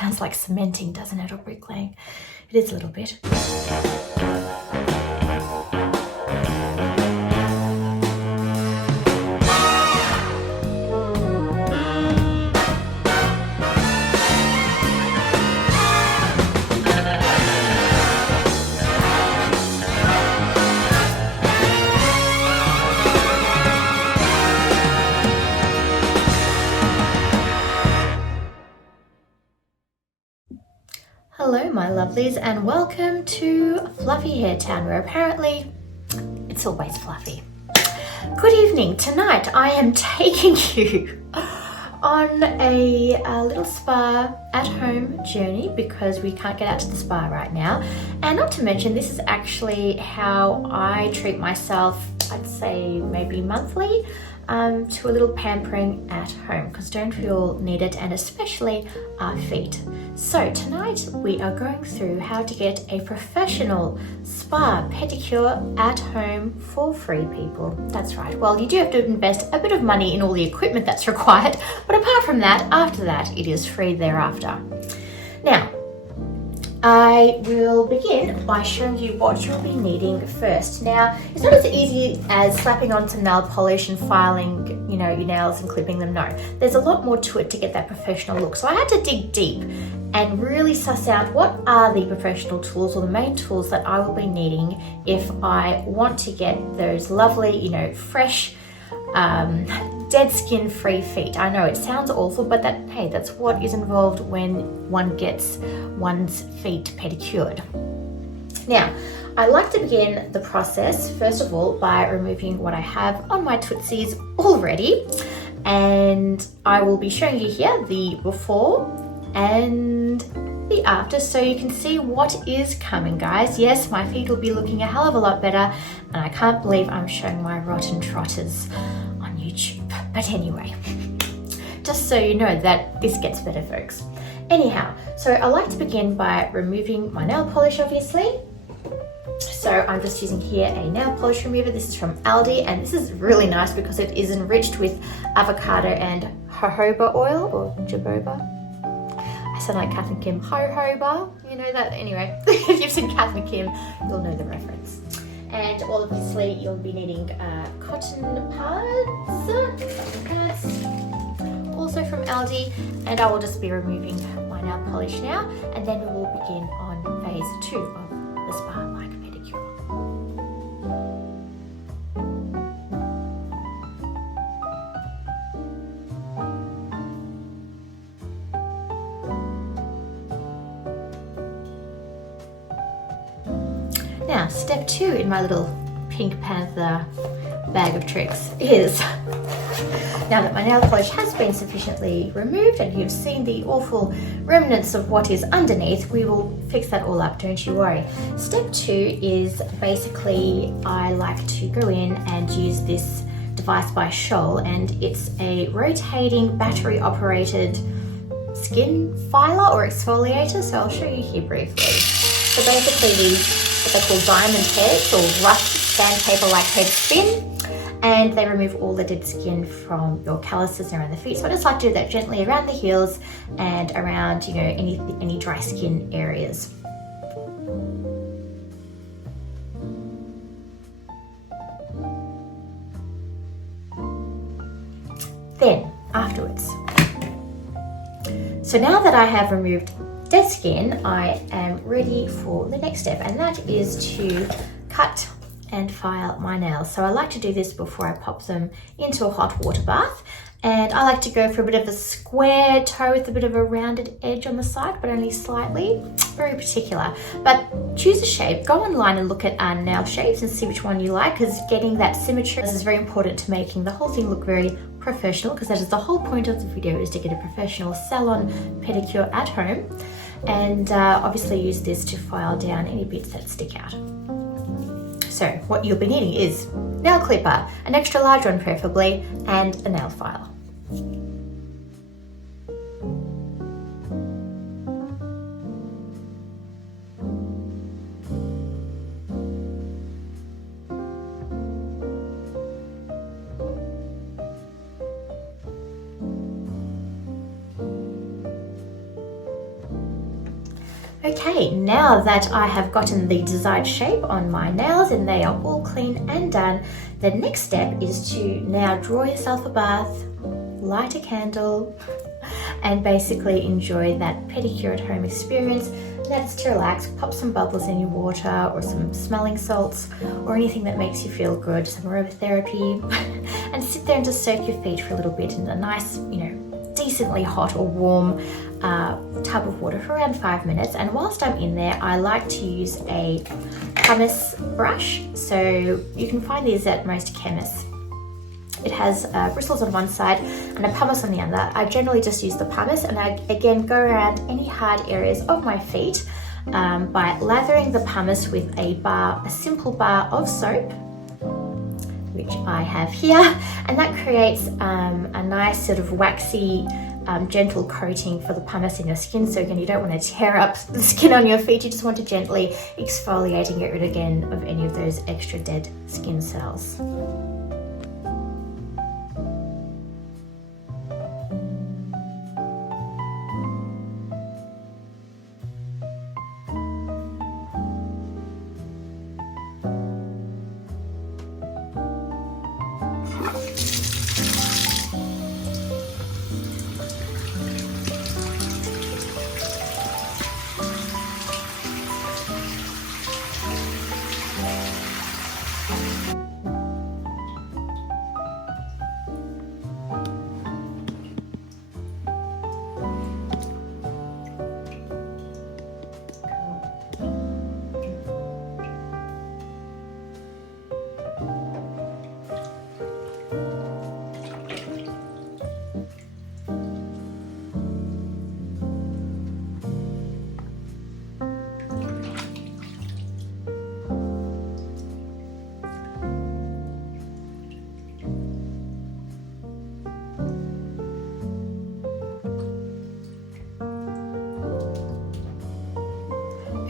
Sounds like cementing, doesn't it, or bricklaying? It is a little bit. Hello my lovelies, and welcome to Fluffy Hair Town, where apparently it's always fluffy. Good evening. Tonight I am taking you on a little spa at home journey because we can't get out to the spa right now. And not to mention, this is actually how I treat myself, I'd say maybe monthly, to a little pampering at home, because don't we all need it, and especially our feet. So tonight we are going through how to get a professional spa pedicure at home for free, people. That's right. Well, you do have to invest a bit of money in all the equipment that's required, but apart from that, after that, it is free thereafter. Now, I will begin by showing you what you'll be needing first. Now, it's not as easy as slapping on some nail polish and filing, your nails and clipping them. No, there's a lot more to it to get that professional look. So I had to dig deep and really suss out what are the professional tools or the main tools that I will be needing if I want to get those lovely, fresh, dead skin free feet. I know it sounds awful, but that's what is involved when one gets one's feet pedicured. Now, I like to begin the process first of all by removing what I have on my tootsies already, and I will be showing you here the before and the after, so you can see what is coming, guys. Yes, my feet will be looking a hell of a lot better, and I can't believe I'm showing my rotten trotters on YouTube. But anyway, just so you know that this gets better, folks. Anyhow, so I like to begin by removing my nail polish, obviously. So I'm just using here a nail polish remover. This is from Aldi, and this is really nice because it is enriched with avocado and jojoba oil, or jojoba. I sound like Kath and Kim, jojoba, you know that. Anyway, if you've seen Kath and Kim, you'll know the reference. And obviously you'll be needing cotton pads, also from Aldi, and I will just be removing my nail polish now, and then we will begin on phase 2 of the spa-like pedicure. Now, step 2 in my little Pink Panther bag of tricks is, now that my nail polish has been sufficiently removed and you've seen the awful remnants of what is underneath, we will fix that all up, don't you worry. Step 2 is basically, I like to go in and use this device by Scholl, and it's a rotating battery operated skin filer or exfoliator, so I'll show you here briefly. So basically these, what they call diamond heads or rough sandpaper like heads spin, and they remove all the dead skin from your calluses around the feet. So I just like to do that gently around the heels and around, any dry skin areas. Then afterwards, so now that I have removed dead skin, I am ready for the next step, and that is to cut and file my nails. So I like to do this before I pop them into a hot water bath, and I like to go for a bit of a square toe with a bit of a rounded edge on the side, but only slightly. Very particular, but choose a shape. Go online and look at nail shapes and see which one you like, because getting that symmetry is very important to making the whole thing look very professional, because that is the whole point of the video, is to get a professional salon pedicure at home, and obviously use this to file down any bits that stick out. So what you'll be needing is nail clipper, an extra large one preferably, and a nail file. Okay, now that I have gotten the desired shape on my nails and they are all clean and done, the next step is to now draw yourself a bath, light a candle, and basically enjoy that pedicure at home experience. That's to relax, pop some bubbles in your water or some smelling salts or anything that makes you feel good, some aromatherapy, and sit there and just soak your feet for a little bit in a nice, decently hot or warm tub of water for around 5 minutes. And whilst I'm in there, I like to use a pumice brush. So you can find these at most chemists. It has bristles on one side and a pumice on the other. I generally just use the pumice, and I again go around any hard areas of my feet by lathering the pumice with a simple bar of soap, which I have here, and that creates a nice sort of waxy, gentle coating for the pumice in your skin. So again, you don't want to tear up the skin on your feet, you just want to gently exfoliate and get rid again of any of those extra dead skin cells.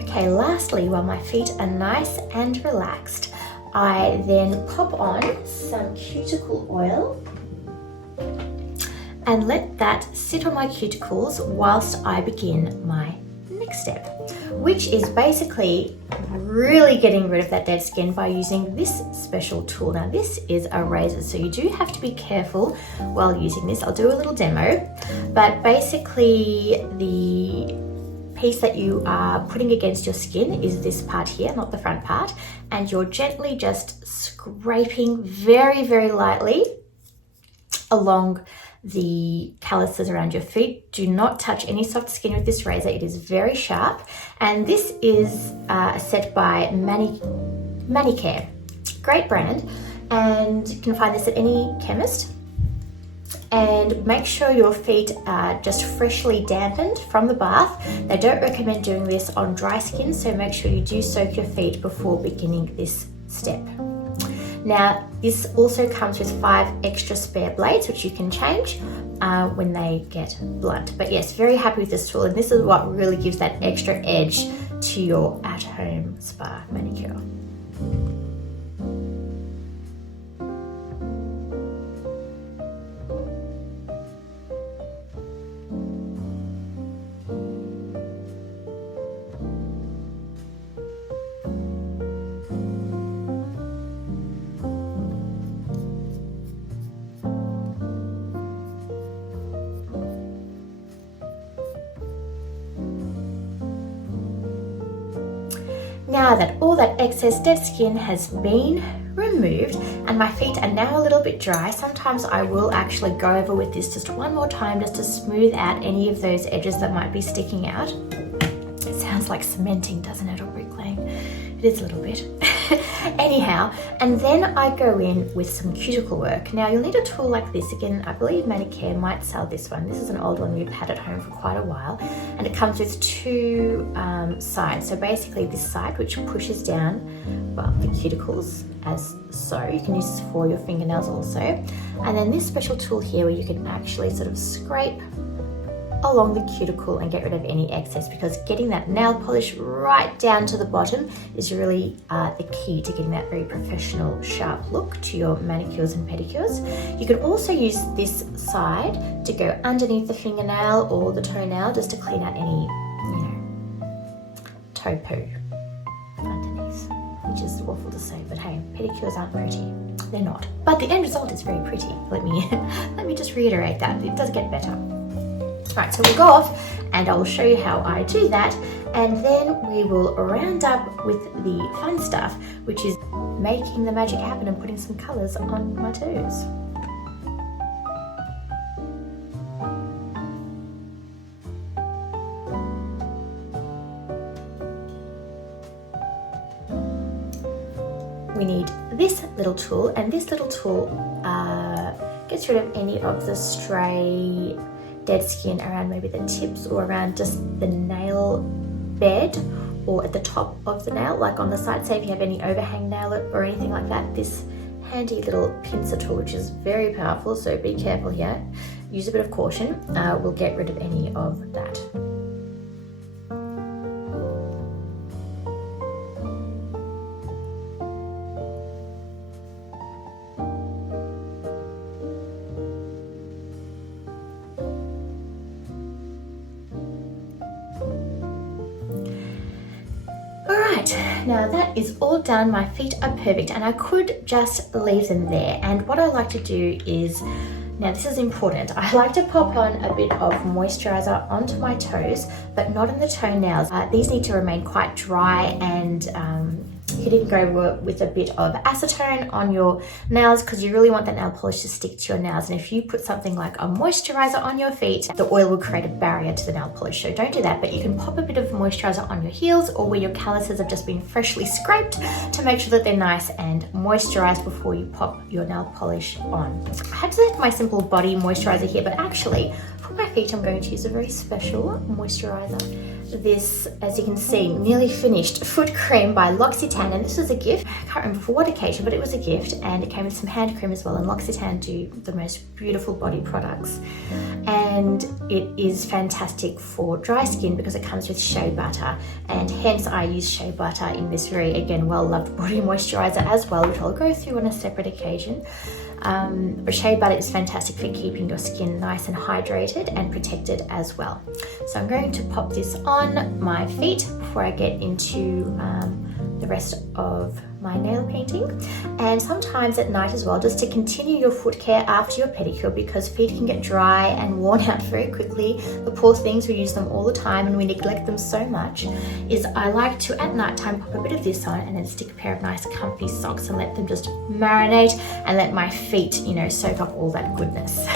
Okay, lastly, while my feet are nice and relaxed, I then pop on some cuticle oil and let that sit on my cuticles whilst I begin my next step, which is basically really getting rid of that dead skin by using this special tool. Now this is a razor, so you do have to be careful while using this. I'll do a little demo, but basically the piece that you are putting against your skin is this part here, not the front part, and you're gently just scraping very, very lightly along the calluses around your feet. Do not touch any soft skin with this razor, it is very sharp. And this is a set by Manicare, great brand, and you can find this at any chemist. And make sure your feet are just freshly dampened from the bath. They don't recommend doing this on dry skin, so make sure you do soak your feet before beginning this step. Now, this also comes with 5 extra spare blades, which you can change when they get blunt. But yes, very happy with this tool, and this is what really gives that extra edge to your at-home spa manicure. Now that all that excess dead skin has been removed and my feet are now a little bit dry, sometimes I will actually go over with this just one more time just to smooth out any of those edges that might be sticking out. It sounds like cementing, doesn't it, or bricklaying? It is a little bit. Anyhow, and then I go in with some cuticle work. Now you'll need a tool like this. Again, I believe Manicare might sell this one. This is an old one we've had at home for quite a while, and it comes with 2 sides. So basically this side, which pushes down, well, the cuticles as so. You can use this for your fingernails also. And then this special tool here where you can actually sort of scrape along the cuticle and get rid of any excess, because getting that nail polish right down to the bottom is really the key to getting that very professional sharp look to your manicures and pedicures. You can also use this side to go underneath the fingernail or the toenail just to clean out any toe poo underneath, which is awful to say, but hey, pedicures aren't pretty. They're not. But the end result is very pretty. Let me just reiterate that. It does get better. Right, so we'll go off and I will show you how I do that, and then we will round up with the fun stuff, which is making the magic happen and putting some colours on my toes. We need this little tool, and this little tool gets rid of any of the stray dead skin around maybe the tips or around just the nail bed or at the top of the nail, like on the side. Say if you have any overhang nail or anything like that, this handy little pincer tool, which is very powerful, so be careful here, use a bit of caution, will get rid of any of that. Now that is all done, my feet are perfect, and I could just leave them there. And what I like to do is, now this is important, I like to pop on a bit of moisturizer onto my toes, but not on the toenails. These need to remain quite dry, and you could even go with a bit of acetone on your nails, because you really want that nail polish to stick to your nails. And if you put something like a moisturizer on your feet, the oil will create a barrier to the nail polish, so don't do that. But you can pop a bit of moisturizer on your heels or where your calluses have just been freshly scraped to make sure that they're nice and moisturized before you pop your nail polish on. I had to set my simple body moisturizer here, but actually for my feet I'm going to use a very special moisturizer. This, as you can see, nearly finished foot cream by L'Occitane, and this was a gift. I can't remember for what occasion, but it was a gift, and it came with some hand cream as well. And L'Occitane do the most beautiful body products, and it is fantastic for dry skin because it comes with shea butter, and hence I use shea butter in this very, again, well-loved body moisturizer as well, which I'll go through on a separate occasion. But shea butter is fantastic for keeping your skin nice and hydrated and protected as well. So I'm going to pop this on my feet before I get into the rest of my nail painting, and sometimes at night as well, just to continue your foot care after your pedicure, because feet can get dry and worn out very quickly. The poor things, we use them all the time and we neglect them so much, is I like to at night time pop a bit of this on and then stick a pair of nice comfy socks and let them just marinate and let my feet, you know, soak up all that goodness.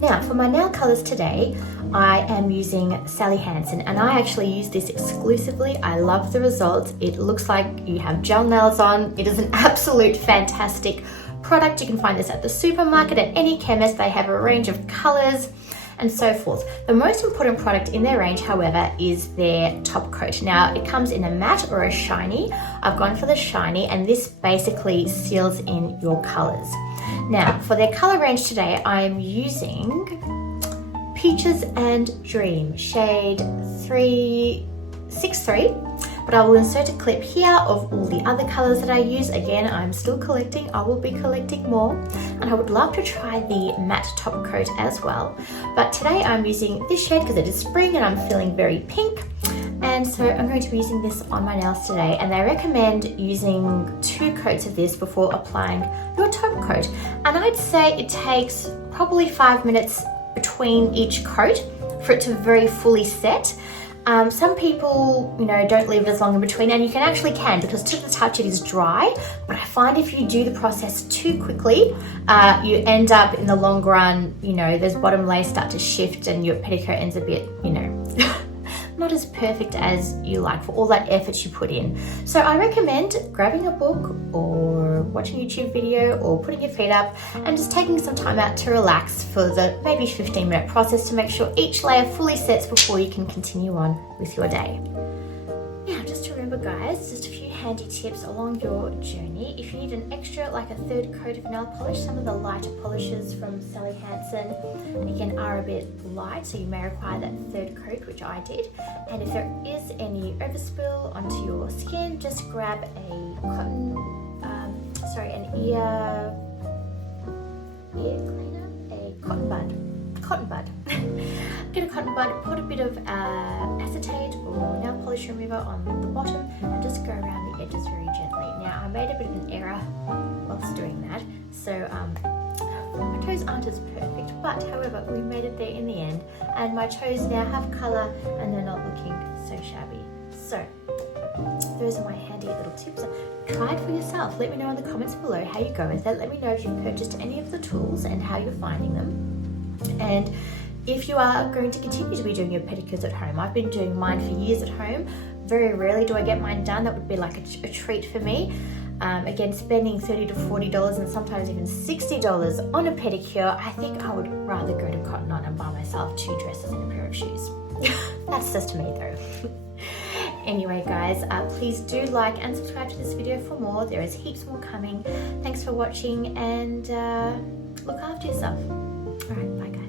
Now for my nail colors today, I am using Sally Hansen, and I actually use this exclusively. I love the results. It looks like you have gel nails on. It is an absolute fantastic product. You can find this at the supermarket, at any chemist. They have a range of colors and so forth. The most important product in their range, however, is their top coat. Now it comes in a matte or a shiny. I've gone for the shiny, and this basically seals in your colors. Now for their color range today, I'm using Peaches and Dream, shade 363, but I will insert a clip here of all the other colors that I use. Again, I'm still collecting. I will be collecting more, and I would love to try the matte top coat as well. But today I'm using this shade because it is spring and I'm feeling very pink. And so I'm going to be using this on my nails today, and they recommend using 2 coats of this before applying your top coat. And I'd say it takes probably 5 minutes between each coat for it to very fully set. Some people, you know, don't leave it as long in between, and you can because to the touch it is dry, but I find if you do the process too quickly, you end up in the long run, you know, those bottom layers start to shift and your pedicure ends a bit, you know, not as perfect as you like for all that effort you put in. So I recommend grabbing a book or watching a YouTube video or putting your feet up and just taking some time out to relax for the maybe 15-minute process to make sure each layer fully sets before you can continue on with your day. Now, just remember guys, just a few handy tips along your journey. If you need an extra, like a third coat of nail polish, some of the lighter polishes from Sally Hansen again are a bit light, so you may require that third coat, which I did. And if there is any overspill onto your skin, just grab a ear cleaner, a cotton bud. Get a cotton bud, put a bit of acetate or nail polish remover on the bottom and just go around the edges very gently. Now I made a bit of an error whilst doing that, so my toes aren't as perfect, but however we made it there in the end, and my toes now have colour and they're not looking so shabby. So those are my handy little tips. Try it for yourself. Let me know in the comments below how you go with it. Let me know if you've purchased any of the tools and how you're finding them. And if you are going to continue to be doing your pedicures at home, I've been doing mine for years at home. Very rarely do I get mine done. That would be like a treat for me. Again, spending $30 to $40 and sometimes even $60 on a pedicure, I think I would rather go to Cotton On and buy myself 2 dresses and a pair of shoes. That's just me though. Anyway guys, please do like and subscribe to this video for more. There is heaps more coming. Thanks for watching, and look after yourself. Alright, bye guys.